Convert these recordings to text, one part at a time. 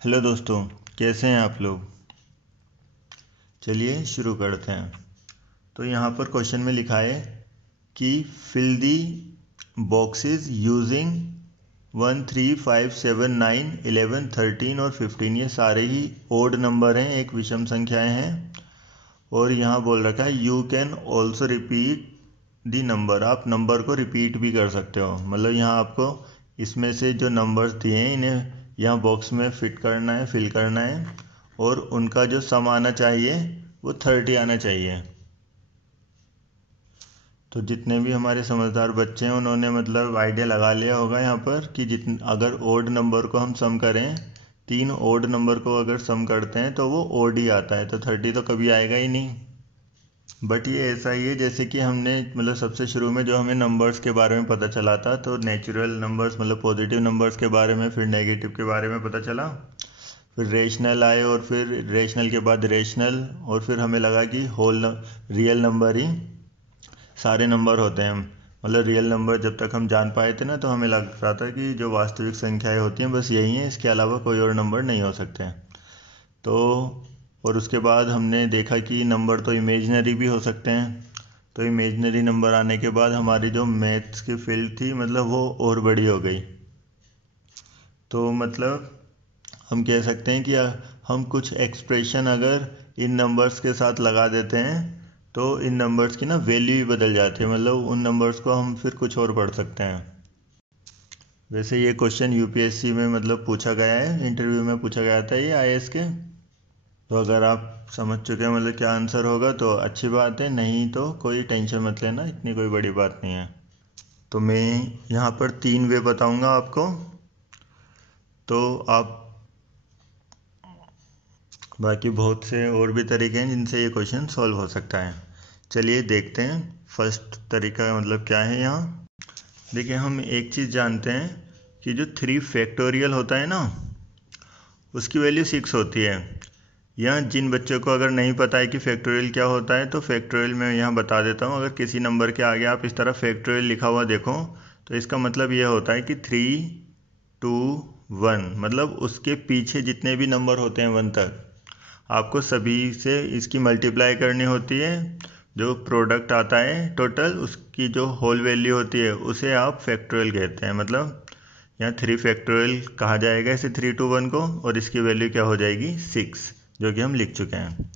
Hello दोस्तों, कैसे हैं आप लोग। चलिए शुरू करते हैं। तो यहाँ पर क्वेश्चन में लिखा है कि फिल दी बॉक्सेस यूजिंग 1 3 5 7 9 11 13 और 15। ये सारे ही ओड नंबर हैं, एक विषम संख्याएं हैं। और यहाँ बोल रखा है you can also repeat the number. आप नंबर को रिपीट भी कर सकते हो। मतलब यहाँ आपको इसमें से जो नंबर्स दिए हैं इन्हें यहाँ बॉक्स में फिट करना है, फिल करना है। और उनका जो सम आना चाहिए वो 30 आना चाहिए। तो जितने भी हमारे समझदार बच्चे हैं उन्होंने मतलब आइडिया लगा लिया होगा यहाँ पर कि अगर ओड नंबर को हम सम करें, 3 ओड नंबर को अगर सम करते हैं तो वो ओड ही आता है, तो 30 तो कभी आएगा ही नहीं। बट ये ऐसा ही है जैसे कि हमने मतलब सबसे शुरू में जो हमें नंबर्स के बारे में पता चला था, तो नेचुरल नंबर्स मतलब पॉजिटिव नंबर्स के बारे में, फिर नेगेटिव के बारे में पता चला, फिर रेशनल आए और फिर रेशनल के बाद रेशनल, और फिर हमें लगा कि रियल नंबर ही सारे नंबर होते हैं। मतलब रियल नंबर जब तक हम जान पाए थे ना, तो हमें लग रहा था कि जो वास्तविक संख्याएं होती हैं बस यही हैं, इसके अलावा कोई और नंबर नहीं हो सकते हैं। तो और उसके बाद हमने देखा कि नंबर तो इमेजनरी भी हो सकते हैं। तो इमेजनरी नंबर आने के बाद हमारी जो मैथ्स की फील्ड थी मतलब वो और बड़ी हो गई। तो मतलब हम कह सकते हैं कि हम कुछ एक्सप्रेशन अगर इन नंबर्स के साथ लगा देते हैं तो इन नंबर्स की ना वैल्यू ही बदल जाती है। मतलब उन नंबर्स को हम फिर कुछ और पढ़ सकते हैं। वैसे ये क्वेश्चन यूपीएससी में मतलब पूछा गया है, इंटरव्यू में पूछा गया था ये आईएएस के। तो अगर आप समझ चुके हैं मतलब क्या आंसर होगा तो अच्छी बात है, नहीं तो कोई टेंशन मत लेना, इतनी कोई बड़ी बात नहीं है। तो मैं यहाँ पर 3 वे बताऊँगा आपको, तो आप बाकी बहुत से और भी तरीके हैं जिनसे ये क्वेश्चन सॉल्व हो सकता है। चलिए देखते हैं फर्स्ट तरीका मतलब क्या है। यहाँ देखिए, हम एक चीज़ जानते हैं कि जो 3 फैक्टोरियल होता है ना उसकी वैल्यू 6 होती है। यहाँ जिन बच्चों को अगर नहीं पता है कि फैक्टोरियल क्या होता है तो फैक्टोरियल मैं यहाँ बता देता हूँ। अगर किसी नंबर के आगे आप इस तरह फैक्टोरियल लिखा हुआ देखो तो इसका मतलब यह होता है कि 3 2 1, मतलब उसके पीछे जितने भी नंबर होते हैं 1 तक आपको सभी से इसकी मल्टीप्लाई करनी होती है। जो प्रोडक्ट आता है टोटल उसकी जो होल वैल्यू होती है उसे आप फैक्टोरियल कहते हैं। मतलब यहाँ 3 फैक्टोरियल कहा जाएगा इसे 3 2 1 को, और इसकी वैल्यू क्या हो जाएगी 6, जो कि हम लिख चुके हैं।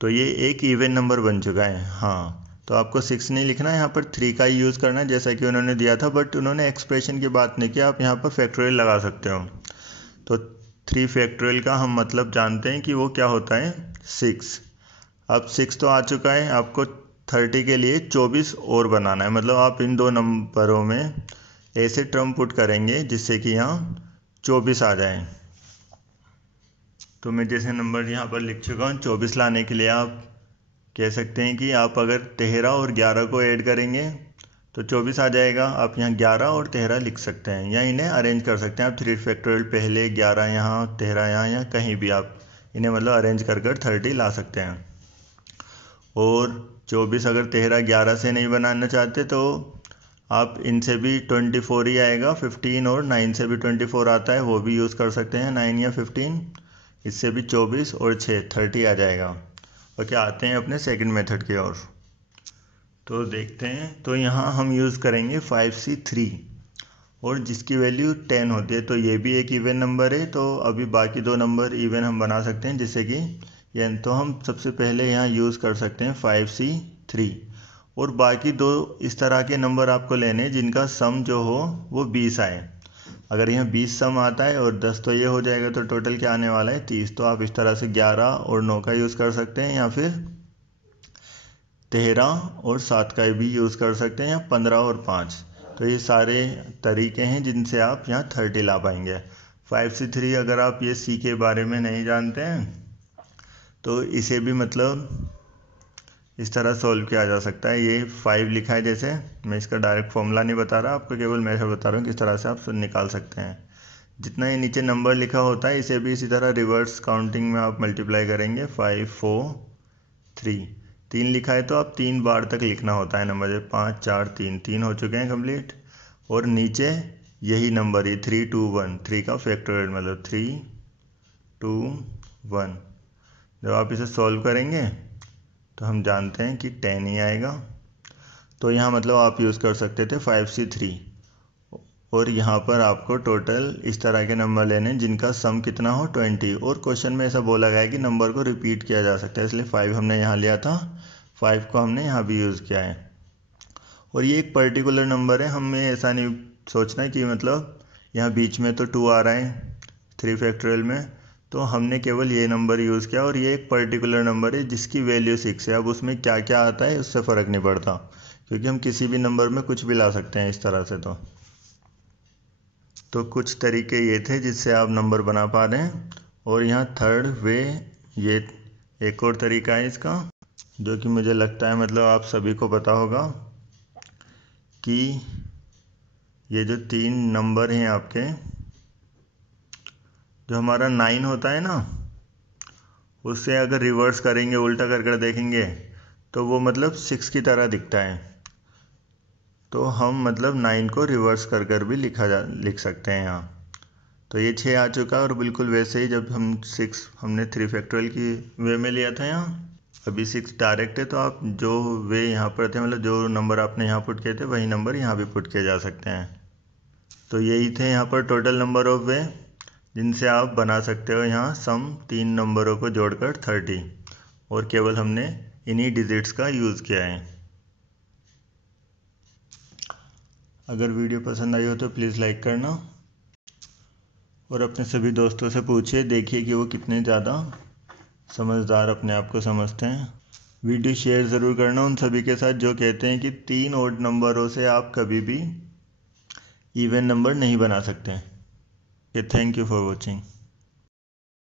तो ये एक इवन नंबर बन चुका है। हाँ, तो आपको 6 नहीं लिखना है, यहाँ पर 3 का ही यूज़ करना है जैसा कि उन्होंने दिया था। बट उन्होंने एक्सप्रेशन की बात नहीं की, आप यहाँ पर फैक्टोरियल लगा सकते हो। तो 3 फैक्टोरियल का हम मतलब जानते हैं कि वो क्या होता है 6। अब 6 तो आ चुका है, आपको 30 के लिए 24 और बनाना है। मतलब आप इन दो नंबरों में ऐसे टर्म पुट करेंगे जिससे कि यहाँ 24 आ जाए। तो मैं जैसे नंबर यहाँ पर लिख चुका हूँ, 24 लाने के लिए आप कह सकते हैं कि आप अगर 13 और 11 को ऐड करेंगे तो 24 आ जाएगा। आप यहाँ 11 और 13 लिख सकते हैं, या इन्हें अरेंज कर सकते हैं आप 3 फैक्टोरियल पहले, 11 यहाँ 13 यहाँ, या कहीं भी आप इन्हें मतलब अरेंज कर 30 ला सकते हैं। और 24 अगर 13 11 से नहीं बनाना चाहते तो आप इनसे भी 24 ही आएगा। 15 और 9 से भी 24 आता है, वो भी यूज़ कर सकते हैं 9 या 15। इससे भी 24 और 6 30 आ जाएगा। ओके, आते हैं अपने सेकंड मेथड की ओर। तो देखते हैं, तो यहाँ हम यूज़ करेंगे 5C3 और जिसकी वैल्यू 10 होती है। तो ये भी एक इवन नंबर है, तो अभी बाकी 2 नंबर इवन हम बना सकते हैं जिससे कि ये, तो हम सबसे पहले यहाँ यूज़ कर सकते हैं 5C3। और बाकी 2 इस तरह के नंबर आपको लेने हैं जिनका सम जो हो वो 20 आए। अगर यहाँ 20 सम आता है और 10 तो ये हो जाएगा, तो टोटल क्या आने वाला है 30। तो आप इस तरह से 11 और 9 का यूज़ कर सकते हैं, या फिर 13 और 7 का भी यूज़ कर सकते हैं, या 15 और 5। तो ये सारे तरीके हैं जिनसे आप यहाँ 30 ला पाएंगे। 5C3 अगर आप ये सी के बारे में नहीं जानते हैं तो इसे भी मतलब इस तरह सॉल्व किया जा सकता है। ये 5 लिखा है, जैसे मैं इसका डायरेक्ट फॉर्मूला नहीं बता रहा आपको, केवल मेथड बता रहा हूँ किस तरह से आप निकाल सकते हैं। जितना ये नीचे नंबर लिखा होता है इसे भी इसी तरह रिवर्स काउंटिंग में आप मल्टीप्लाई करेंगे। 5 4 3, 3 लिखा है तो आप 3 बार तक लिखना होता है नंबर, जब 5 4 3 3 हो चुके हैं कंप्लीट। और नीचे यही नंबर, ये 3 2 1, 3 का फैक्टोरियल मतलब 3 2 1। जब आप इसे सॉल्व करेंगे तो हम जानते हैं कि 10 ही आएगा। तो यहाँ मतलब आप यूज़ कर सकते थे 5C3, और यहाँ पर आपको टोटल इस तरह के नंबर लेने जिनका सम कितना हो 20, और क्वेश्चन में ऐसा बोला गया है कि नंबर को रिपीट किया जा सकता है, इसलिए 5 हमने यहाँ लिया था, 5 को हमने यहाँ भी यूज़ किया है। और ये एक पर्टिकुलर नंबर है, हमें ऐसा नहीं सोचना है कि मतलब यहाँ बीच में तो 2 आ रहा है 3 फैक्टोरियल में, तो हमने केवल ये नंबर यूज़ किया, और ये एक पर्टिकुलर नंबर है जिसकी वैल्यू 6 है। अब उसमें क्या क्या आता है उससे फ़र्क नहीं पड़ता, क्योंकि हम किसी भी नंबर में कुछ भी ला सकते हैं इस तरह से। तो कुछ तरीके ये थे जिससे आप नंबर बना पा रहे हैं। और यहाँ थर्ड वे, ये एक और तरीका है इसका, जो कि मुझे लगता है मतलब आप सभी को पता होगा, कि ये जो 3 नंबर हैं आपके, जो हमारा 9 होता है ना, उससे अगर रिवर्स करेंगे, उल्टा कर कर देखेंगे, तो वो मतलब 6 की तरह दिखता है। तो हम मतलब 9 को रिवर्स कर कर भी लिख सकते हैं यहाँ। तो ये 6 आ चुका है, और बिल्कुल वैसे ही जब हम 6 हमने 3 फैक्टोरियल की वे में लिया था, यहाँ अभी 6 डायरेक्ट है, तो आप जो वे यहाँ पर थे, मतलब जो नंबर आपने यहाँ पुट किए थे वही नंबर यहाँ भी पुट किए जा सकते हैं। तो यही थे यहाँ पर टोटल नंबर ऑफ वे जिनसे आप बना सकते हो यहाँ सम 3 नंबरों को जोड़कर 30, और केवल हमने इन्हीं डिजिट्स का यूज़ किया है। अगर वीडियो पसंद आई हो तो प्लीज़ लाइक करना, और अपने सभी दोस्तों से पूछिए, देखिए कि वो कितने ज़्यादा समझदार अपने आप को समझते हैं। वीडियो शेयर ज़रूर करना उन सभी के साथ जो कहते हैं कि 3 ओड नंबरों से आप कभी भी इवन नंबर नहीं बना सकते। Thank you for watching.